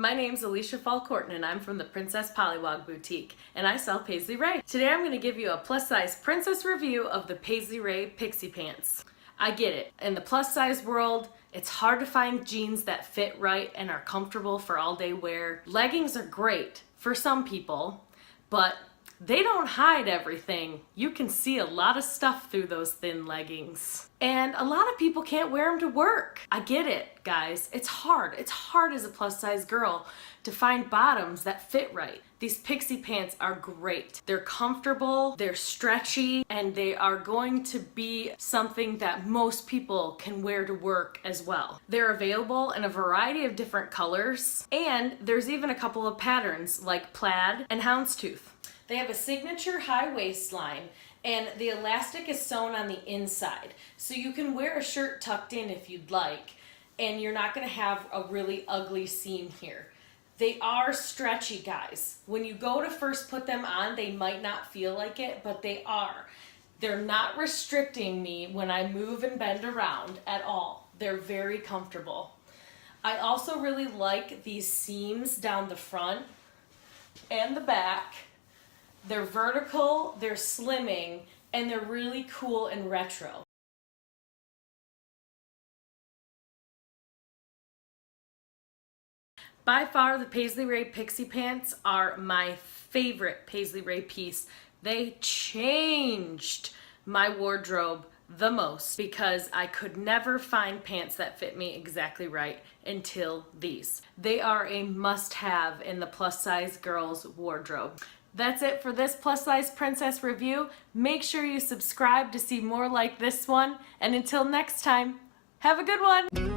My name's Alicia Falcourton and I'm from the Princess Pollywog Boutique and I sell Paisley Raye. Today I'm going to give you a plus size princess review of the Paisley Raye Pixie Pants. I get it. In the plus size world, it's hard to find jeans that fit right and are comfortable for all day wear. Leggings are great for some people, but they don't hide everything. You can see a lot of stuff through those thin leggings. And a lot of people can't wear them to work. I get it, guys. It's hard. It's hard as a plus size girl to find bottoms that fit right. These Pixie Pants are great. They're comfortable, they're stretchy, and they are going to be something that most people can wear to work as well. They're available in a variety of different colors, and there's even a couple of patterns like plaid and houndstooth. They have a signature high waistline and the elastic is sewn on the inside. So you can wear a shirt tucked in if you'd like and you're not going to have a really ugly seam here. They are stretchy, guys. When you go to first put them on, they might not feel like it, but they are. They're not restricting me when I move and bend around at all. They're very comfortable. I also really like these seams down the front and the back. They're vertical, they're slimming, and they're really cool and retro. By far, the Paisley Raye Pixie Pants are my favorite Paisley Raye piece. They changed my wardrobe the most because I could never find pants that fit me exactly right until these. They are a must-have in the plus-size girl's wardrobe. That's it for this plus-size princess review. Make sure you subscribe to see more like this one. And until next time, have a good one!